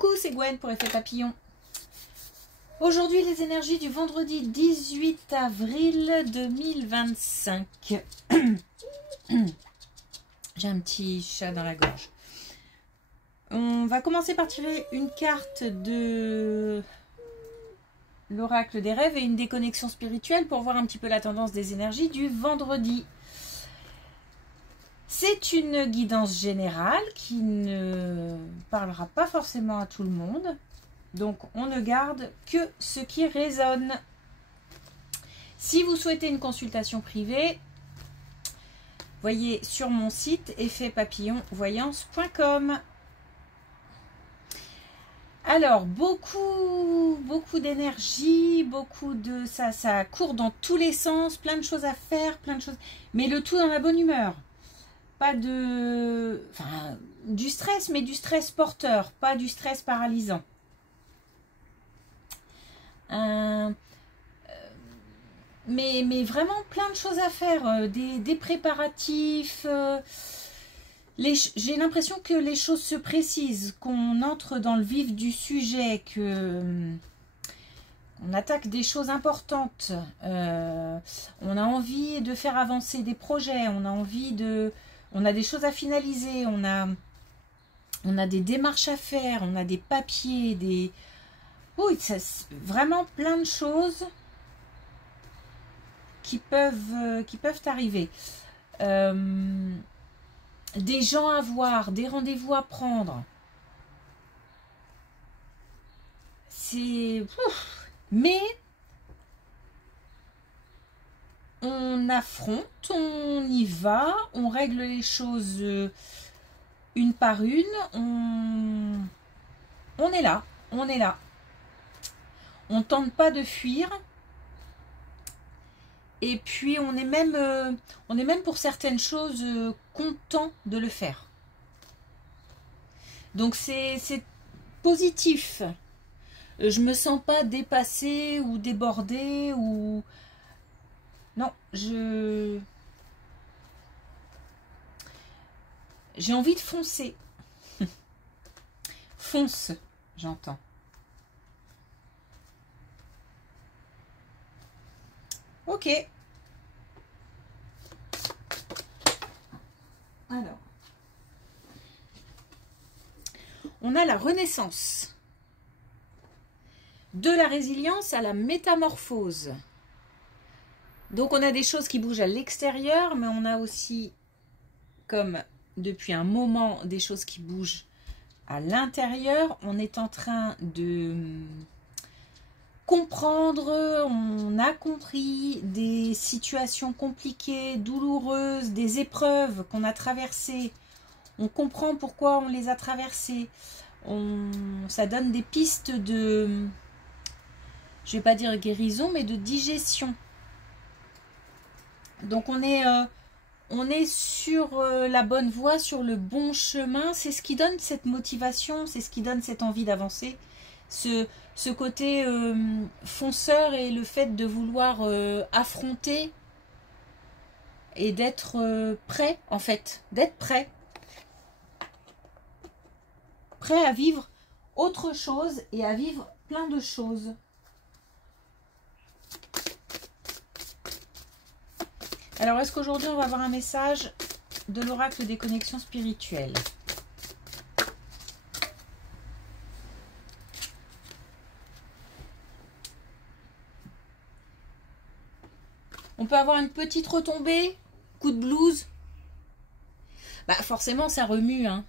Coucou, c'est Gwen pour Effet Papillon. Aujourd'hui, les énergies du vendredi 18 avril 2025. J'ai un petit chat dans la gorge. On va commencer par tirer une carte de l'oracle des rêves et une déconnexion spirituelle pour voir un petit peu la tendance des énergies du vendredi. C'est une guidance générale qui ne parlera pas forcément à tout le monde. Donc, on ne garde que ce qui résonne. Si vous souhaitez une consultation privée, voyez sur mon site effetpapillonvoyance.com. Alors, beaucoup d'énergie, beaucoup de... Ça court dans tous les sens, plein de choses à faire, plein de choses... Mais le tout dans la bonne humeur. Pas de... Enfin, du stress, mais du stress porteur, pas du stress paralysant. Mais vraiment plein de choses à faire, des préparatifs. J'ai l'impression que les choses se précisent, qu'on entre dans le vif du sujet, on attaque des choses importantes. On a envie de faire avancer des projets, on a des choses à finaliser, on a des démarches à faire, on a des papiers, oui, vraiment plein de choses qui peuvent arriver. Des gens à voir, des rendez-vous à prendre. Mais on affronte, on y va, on règle les choses une par une. On est là, on est là. On tente pas de fuir. Et puis on est même pour certaines choses content de le faire. Donc c'est positif. Je me sens pas dépassée ou débordée ou... Non, j'ai envie de foncer. Fonce, j'entends. Ok. Alors. On a la renaissance. De la résilience à la métamorphose. Donc on a des choses qui bougent à l'extérieur, mais on a aussi, comme depuis un moment, des choses qui bougent à l'intérieur. On est en train de comprendre, on a compris des situations compliquées, douloureuses, des épreuves qu'on a traversées. On comprend pourquoi on les a traversées. Ça donne des pistes de, je vais pas dire guérison, mais de digestion. Donc on est sur la bonne voie, sur le bon chemin. C'est ce qui donne cette motivation, c'est ce qui donne cette envie d'avancer. Ce côté fonceur et le fait de vouloir affronter et d'être prêt, en fait. D'être prêt. Prêt à vivre autre chose et à vivre plein de choses. Alors, est-ce qu'aujourd'hui, on va avoir un message de l'oracle des connexions spirituelles? On peut avoir une petite retombée, coup de blues. Bah, forcément, ça remue, hein.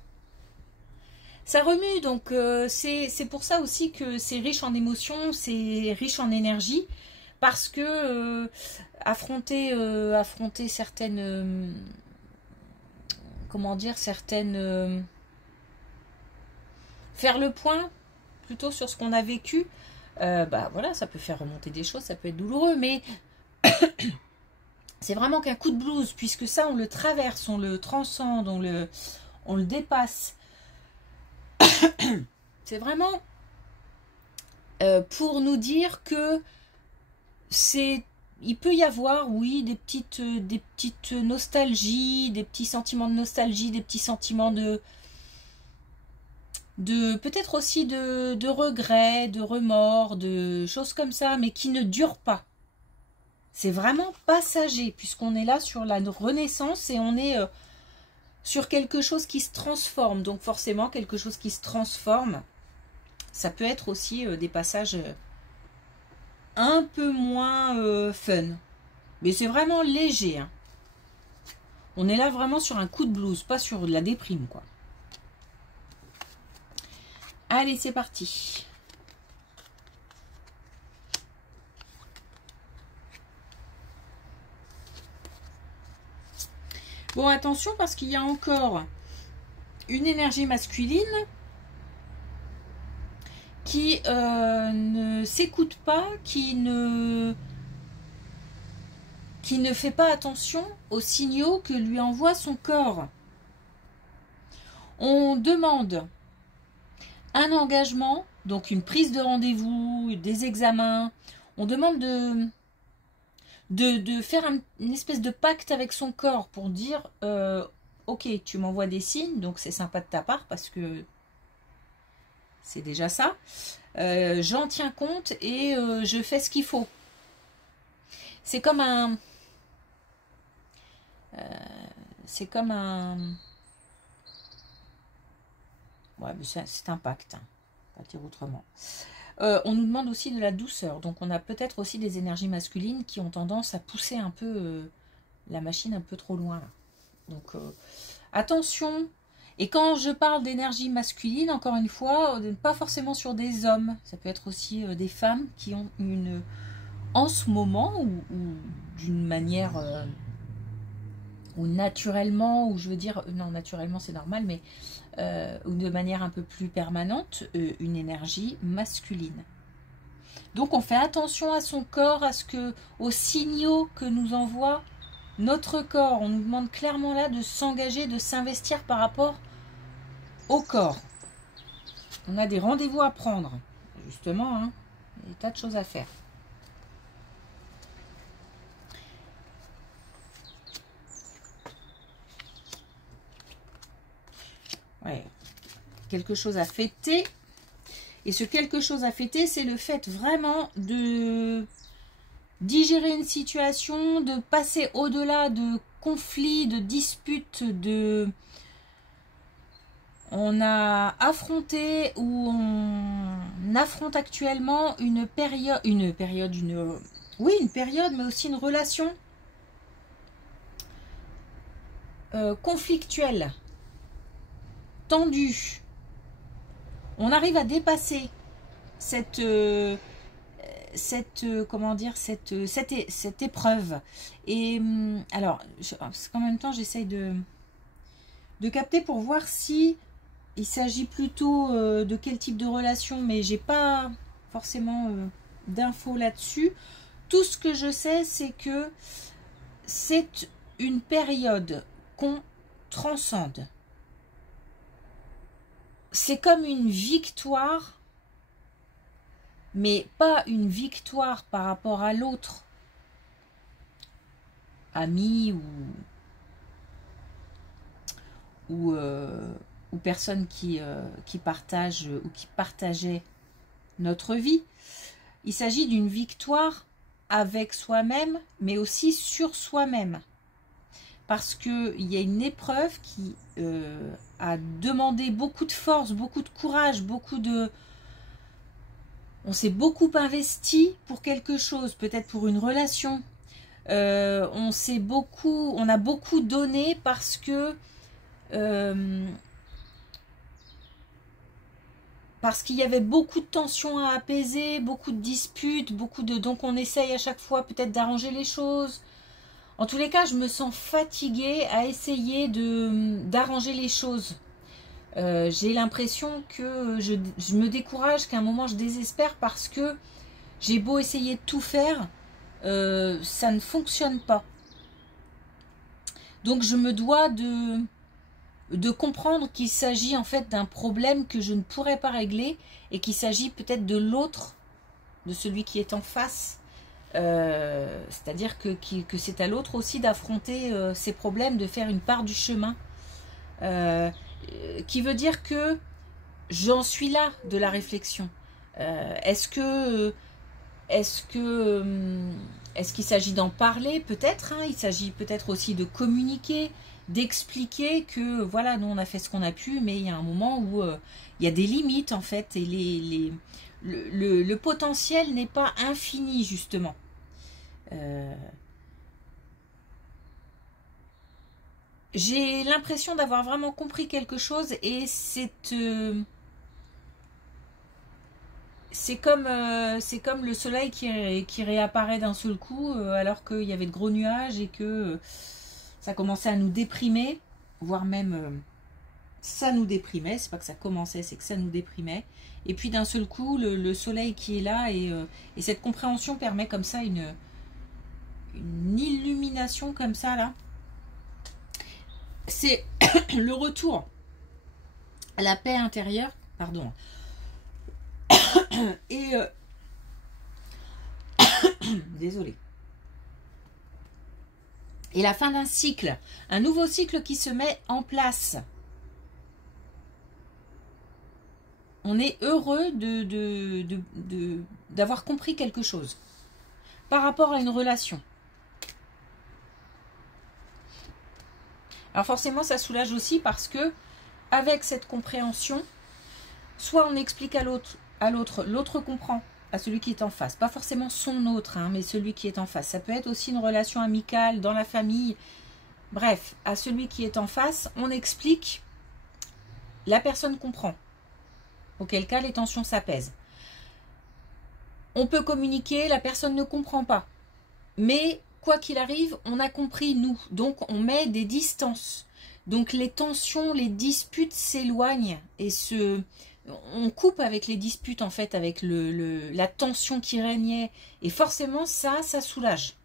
Ça remue, donc c'est pour ça aussi que c'est riche en émotions, c'est riche en énergie. Parce que affronter certaines, comment dire, certaines, faire le point plutôt sur ce qu'on a vécu, bah voilà, ça peut faire remonter des choses, ça peut être douloureux, mais c'est vraiment qu'un coup de blues, puisque ça on le traverse, on le transcende, on le dépasse. C'est vraiment pour nous dire que il peut y avoir, oui, des petites nostalgies, des petits sentiments de nostalgie, des petits sentiments de peut-être aussi de regrets, de remords, de choses comme ça, mais qui ne durent pas. C'est vraiment passager, puisqu'on est là sur la renaissance et on est sur quelque chose qui se transforme. Donc forcément, quelque chose qui se transforme, ça peut être aussi des passages un peu moins fun. Mais c'est vraiment léger. Hein. On est là vraiment sur un coup de blues, pas sur de la déprime, quoi. Allez, c'est parti. Bon, attention, parce qu'il y a encore une énergie masculine qui ne s'écoute pas, qui ne fait pas attention aux signaux que lui envoie son corps. On demande un engagement, donc une prise de rendez-vous, des examens. On demande de faire une espèce de pacte avec son corps pour dire ok, tu m'envoies des signes, donc c'est sympa de ta part parce que c'est déjà ça. J'en tiens compte et je fais ce qu'il faut. C'est comme un... Ouais, c'est un pacte, hein, pas dire autrement. On nous demande aussi de la douceur, donc on a peut-être aussi des énergies masculines qui ont tendance à pousser un peu la machine un peu trop loin. Là. Donc attention. Et quand je parle d'énergie masculine, encore une fois, pas forcément sur des hommes, ça peut être aussi des femmes qui ont une... En ce moment, ou d'une manière... ou naturellement, ou je veux dire... Non, naturellement c'est normal, mais... ou de manière un peu plus permanente, une énergie masculine. Donc on fait attention à son corps, aux signaux que nous envoie notre corps. On nous demande clairement là de s'engager, de s'investir par rapport au corps. On a des rendez-vous à prendre, justement, hein, il y a des tas de choses à faire. Ouais, quelque chose à fêter. Et ce quelque chose à fêter, c'est le fait vraiment de digérer une situation, de passer au-delà de conflits, de disputes, on a affronté ou on affronte actuellement une période, mais aussi une relation conflictuelle, tendue. On arrive à dépasser cette épreuve. Et alors, en même temps, j'essaye de capter pour voir si il s'agit plutôt de quel type de relation, mais j'ai pas forcément d'infos là-dessus. Tout ce que je sais, c'est que c'est une période qu'on transcende. C'est comme une victoire, mais pas une victoire par rapport à l'autre, ami ou personne qui partage ou qui partageait notre vie. Il s'agit d'une victoire avec soi-même, mais aussi sur soi-même. Parce qu'il y a une épreuve qui a demandé beaucoup de force, beaucoup de courage, on s'est beaucoup investi pour quelque chose, peut-être pour une relation. On a beaucoup donné parce que parce qu'il y avait beaucoup de tensions à apaiser, beaucoup de disputes, donc on essaye à chaque fois peut-être d'arranger les choses. En tous les cas, je me sens fatiguée à essayer d'arranger les choses. J'ai l'impression que je me décourage, qu'à un moment je désespère parce que j'ai beau essayer de tout faire, ça ne fonctionne pas. Donc je me dois de comprendre qu'il s'agit en fait d'un problème que je ne pourrais pas régler et qu'il s'agit peut-être de l'autre, de celui qui est en face. C'est-à-dire que c'est à l'autre aussi d'affronter ses problèmes, de faire une part du chemin. Qui veut dire que j'en suis là de la réflexion. Est-ce qu'il s'agit d'en parler? Peut-être, hein, il s'agit peut-être aussi de communiquer, d'expliquer que voilà, nous on a fait ce qu'on a pu, mais il y a un moment où il y a des limites en fait, et le potentiel n'est pas infini justement. J'ai l'impression d'avoir vraiment compris quelque chose, et c'est comme le soleil qui réapparaît d'un seul coup, alors qu'il y avait de gros nuages et que ça commençait à nous déprimer, voire même ça nous déprimait. C'est pas que ça commençait, c'est que ça nous déprimait. Et puis d'un seul coup, le soleil qui est là, et cette compréhension permet comme ça une illumination comme ça là. C'est le retour à la paix intérieure, pardon. Et désolé. Et la fin d'un cycle, un nouveau cycle qui se met en place. On est heureux d'avoir compris quelque chose par rapport à une relation. Alors forcément, ça soulage aussi parce que avec cette compréhension, soit on explique à l'autre, l'autre comprend, à celui qui est en face. Pas forcément son autre, hein, mais celui qui est en face. Ça peut être aussi une relation amicale, dans la famille. Bref, à celui qui est en face, on explique, la personne comprend. Auquel cas, les tensions s'apaisent. On peut communiquer, la personne ne comprend pas. Mais quoi qu'il arrive, on a compris, nous. Donc, on met des distances. Donc, les tensions, les disputes s'éloignent. Et on coupe avec les disputes, en fait, avec la tension qui régnait. Et forcément, ça soulage.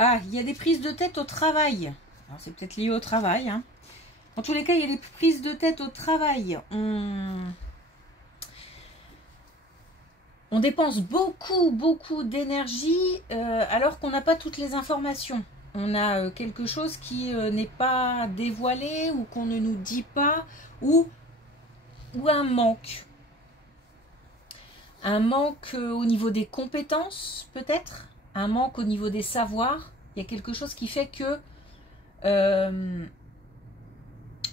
Ah, il y a des prises de tête au travail. Alors, c'est peut-être lié au travail, hein. En tous les cas, il y a des prises de tête au travail. On dépense beaucoup d'énergie alors qu'on n'a pas toutes les informations. On a quelque chose qui n'est pas dévoilé, ou qu'on ne nous dit pas, ou un manque. Un manque au niveau des compétences, peut-être. Un manque au niveau des savoirs. Il y a quelque chose qui fait que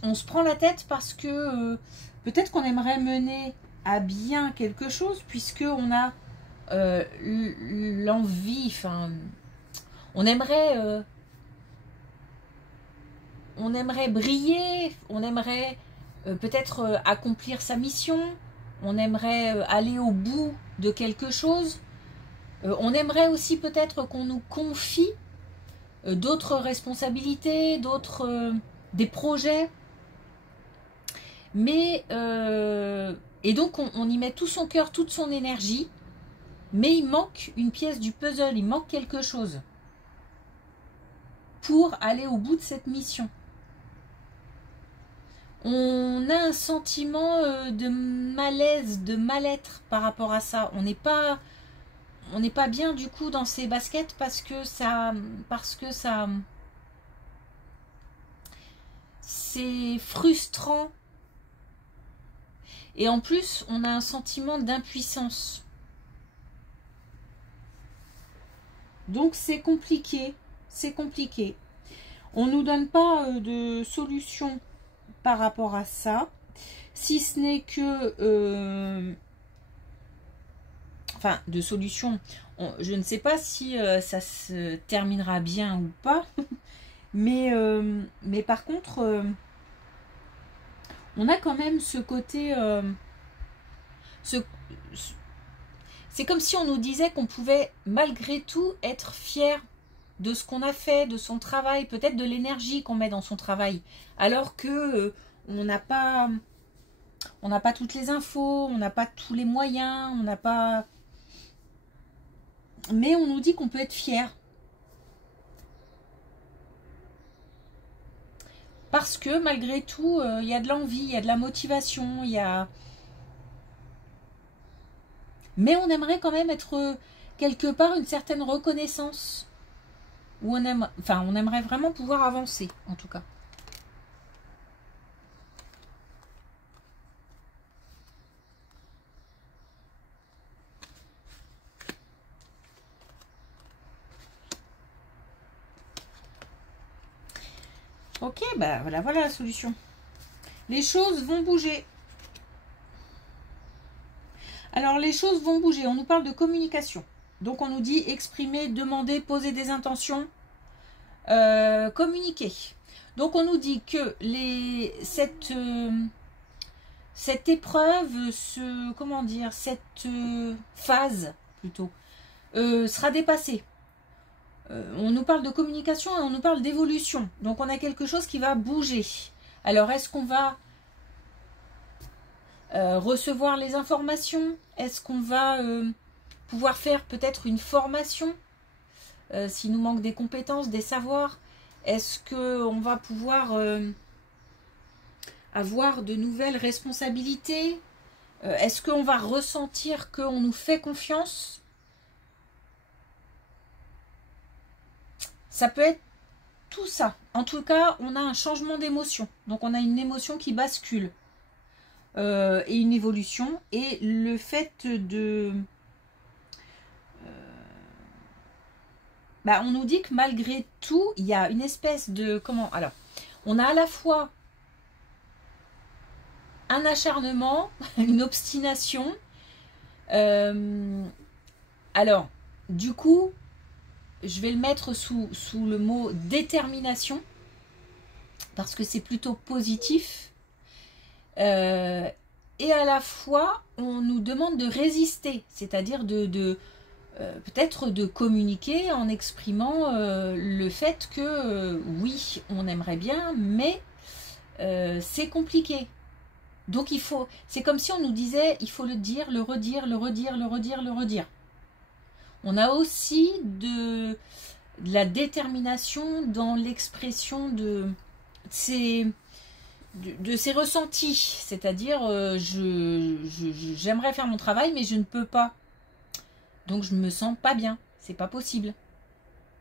on se prend la tête parce que peut-être qu'on aimerait mener à bien quelque chose, puisqu'on a l'envie, enfin, on aimerait briller, on aimerait peut-être accomplir sa mission, on aimerait aller au bout de quelque chose, on aimerait aussi peut-être qu'on nous confie d'autres responsabilités, des projets. Mais et donc on y met tout son cœur, toute son énergie, mais il manque une pièce du puzzle, il manque quelque chose pour aller au bout de cette mission. On a un sentiment de malaise, de mal-être par rapport à ça. On n'est pas bien du coup dans ces baskets parce que ça c'est frustrant. Et en plus, on a un sentiment d'impuissance. Donc, c'est compliqué. C'est compliqué. On ne nous donne pas de solution par rapport à ça. Si ce n'est que... enfin, de solution. Je ne sais pas si ça se terminera bien ou pas. mais par contre... on a quand même ce côté... c'est comme si on nous disait qu'on pouvait malgré tout être fier de ce qu'on a fait, de son travail, peut-être de l'énergie qu'on met dans son travail. Alors que on n'a pas toutes les infos, on n'a pas tous les moyens, on n'a pas... Mais on nous dit qu'on peut être fier. Parce que malgré tout, il y a de l'envie, il y a de la motivation, il y a Mais on aimerait quand même être quelque part une certaine reconnaissance. Ou on aimerait vraiment pouvoir avancer, en tout cas. Ok, bah voilà la solution. Les choses vont bouger. Alors, les choses vont bouger. On nous parle de communication. Donc, on nous dit exprimer, demander, poser des intentions, communiquer. Donc, on nous dit que cette épreuve, cette phase plutôt, sera dépassée. On nous parle de communication et on nous parle d'évolution. Donc, on a quelque chose qui va bouger. Alors, est-ce qu'on va recevoir les informations? Est-ce qu'on va pouvoir faire peut-être une formation s'il nous manque des compétences, des savoirs? Est-ce qu'on va pouvoir avoir de nouvelles responsabilités? Est-ce qu'on va ressentir qu'on nous fait confiance? Ça peut être tout ça. En tout cas, on a un changement d'émotion. Donc, on a une émotion qui bascule. Et une évolution. Et le fait de... on nous dit que malgré tout, il y a une espèce de... Alors, on a à la fois un acharnement, une obstination. Alors, du coup, je vais le mettre sous le mot détermination, parce que c'est plutôt positif. Et à la fois, on nous demande de résister, c'est-à-dire peut-être de communiquer en exprimant le fait que oui, on aimerait bien, mais c'est compliqué. Donc c'est comme si on nous disait, il faut le dire, le redire, le redire, le redire, le redire. On a aussi de la détermination dans l'expression de ces ressentis, c'est-à-dire j'aimerais faire mon travail mais je ne peux pas, donc je ne me sens pas bien, c'est pas possible,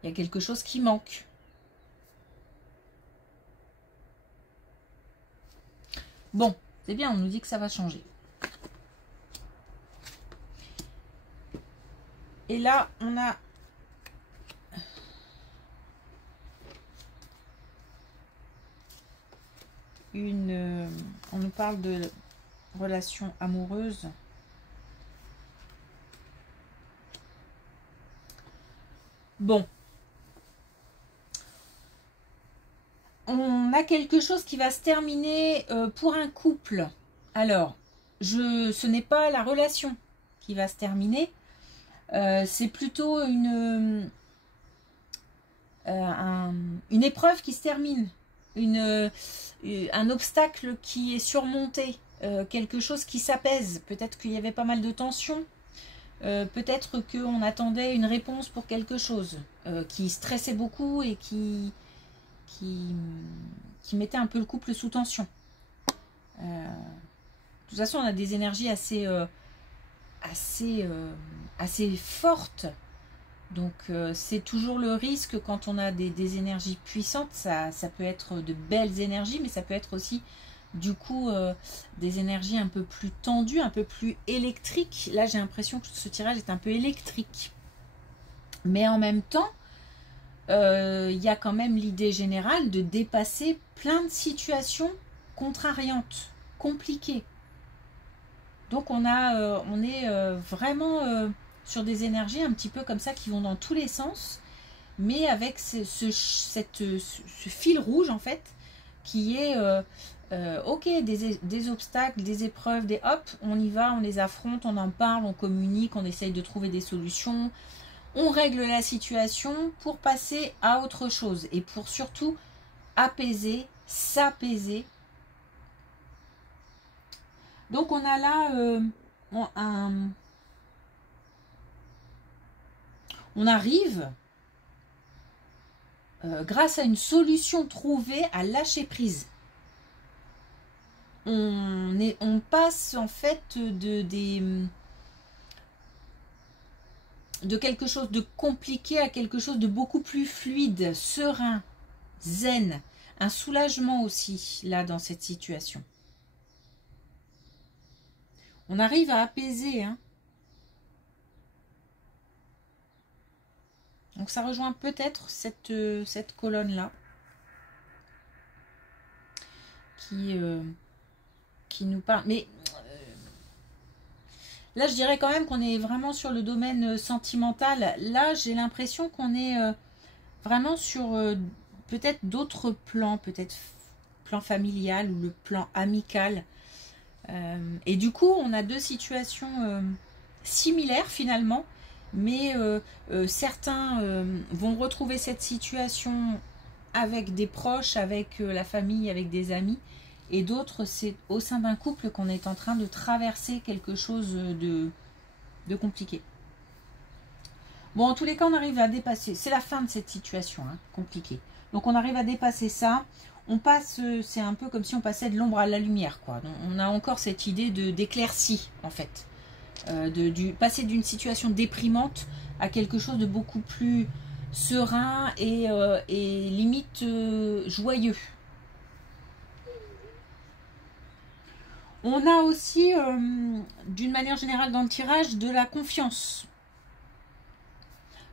il y a quelque chose qui manque. Bon, c'est bien, on nous dit que ça va changer. Et là on a on nous parle de relations amoureuses. Bon. On a quelque chose qui va se terminer pour un couple. Alors, ce n'est pas la relation qui va se terminer. C'est plutôt une épreuve qui se termine. Un obstacle qui est surmonté, quelque chose qui s'apaise. Peut-être qu'il y avait pas mal de tensions, peut-être qu'on attendait une réponse pour quelque chose qui stressait beaucoup et qui mettait un peu le couple sous tension. De toute façon, on a des énergies assez fortes. Donc c'est toujours le risque quand on a des énergies puissantes, ça peut être de belles énergies, mais ça peut être aussi du coup des énergies un peu plus tendues, un peu plus électriques. Là j'ai l'impression que ce tirage est un peu électrique. Mais en même temps, il y a quand même l'idée générale de dépasser plein de situations contrariantes, compliquées. Donc on est vraiment... sur des énergies un petit peu comme ça qui vont dans tous les sens, mais avec ce fil rouge en fait, qui est ok, des obstacles, des épreuves, on y va, on les affronte, on en parle, on communique, on essaye de trouver des solutions, on règle la situation pour passer à autre chose et pour surtout apaiser, s'apaiser. Donc on a là on arrive, grâce à une solution trouvée, à lâcher prise. On passe en fait de quelque chose de compliqué à quelque chose de beaucoup plus fluide, serein, zen. Un soulagement aussi, là, dans cette situation. On arrive à apaiser, hein. Donc ça rejoint peut-être cette colonne-là. Qui nous parle. Mais là, je dirais quand même qu'on est vraiment sur le domaine sentimental. Là, j'ai l'impression qu'on est vraiment sur peut-être d'autres plans, peut-être plan familial ou le plan amical. Et du coup, on a deux situations similaires finalement, mais certains vont retrouver cette situation avec des proches, avec la famille, avec des amis, et d'autres, c'est au sein d'un couple qu'on est en train de traverser quelque chose de compliqué. Bon, en tous les cas, on arrive à dépasser, c'est la fin de cette situation, hein, compliquée. Donc on arrive à dépasser ça, on passe, c'est un peu comme si on passait de l'ombre à la lumière, quoi. On a encore cette idée d'éclaircie, en fait. Passer d'une situation déprimante à quelque chose de beaucoup plus serein et limite joyeux. On a aussi, d'une manière générale dans le tirage, de la confiance.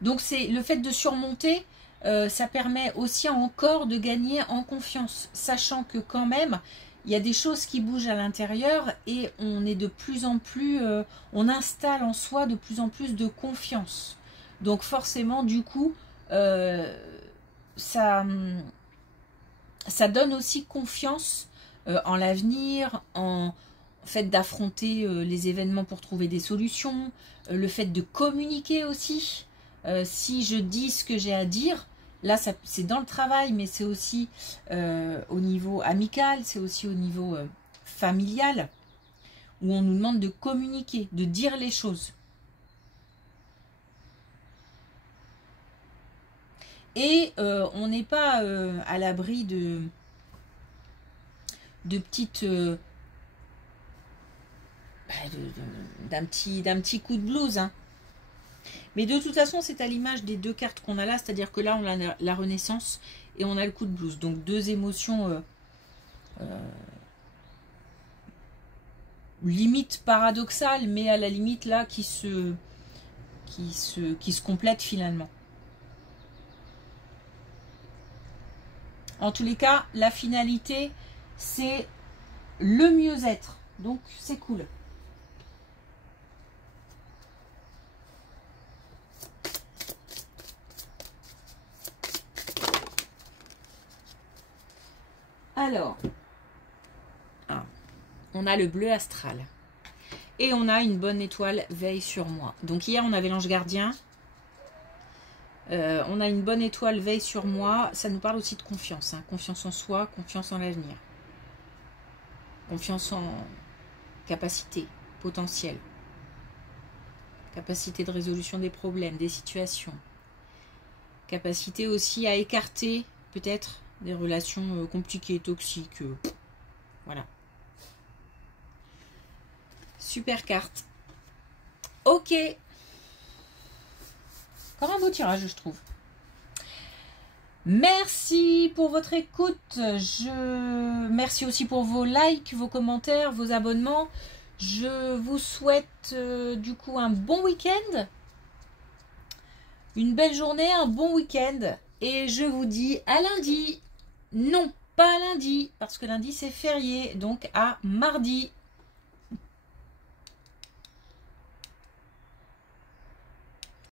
Donc c'est le fait de surmonter, ça permet aussi encore de gagner en confiance, sachant que quand même, il y a des choses qui bougent à l'intérieur et on est de plus en plus, on installe en soi de plus en plus de confiance. Donc forcément, du coup, ça donne aussi confiance en l'avenir, en fait d'affronter les événements pour trouver des solutions, le fait de communiquer aussi. Si je dis ce que j'ai à dire, là c'est dans le travail, mais c'est aussi au niveau amical, c'est aussi au niveau familial, où on nous demande de communiquer, de dire les choses. Et on n'est pas à l'abri de petites d'un petit coup de blues, hein. Mais de toute façon, c'est à l'image des deux cartes qu'on a là, c'est-à-dire que là, on a la renaissance et on a le coup de blues. Donc, deux émotions limite paradoxales, mais à la limite, là, qui se complètent finalement. En tous les cas, la finalité, c'est le mieux-être. Donc, c'est cool. Alors, on a le bleu astral. Et on a une bonne étoile veille sur moi. Donc hier, on avait l'ange gardien. On a une bonne étoile veille sur moi. Ça nous parle aussi de confiance. Hein. Confiance en soi, confiance en l'avenir. Confiance en capacité, potentiel. Capacité de résolution des problèmes, des situations. Capacité aussi à écarter peut-être des relations compliquées, toxiques. Voilà. Super carte. Ok. Encore un beau tirage, je trouve. Merci pour votre écoute. Merci aussi pour vos likes, vos commentaires, vos abonnements. Je vous souhaite du coup un bon week-end. Une belle journée, un bon week-end. Et je vous dis à lundi. Non, pas à lundi, parce que lundi c'est férié. Donc à mardi.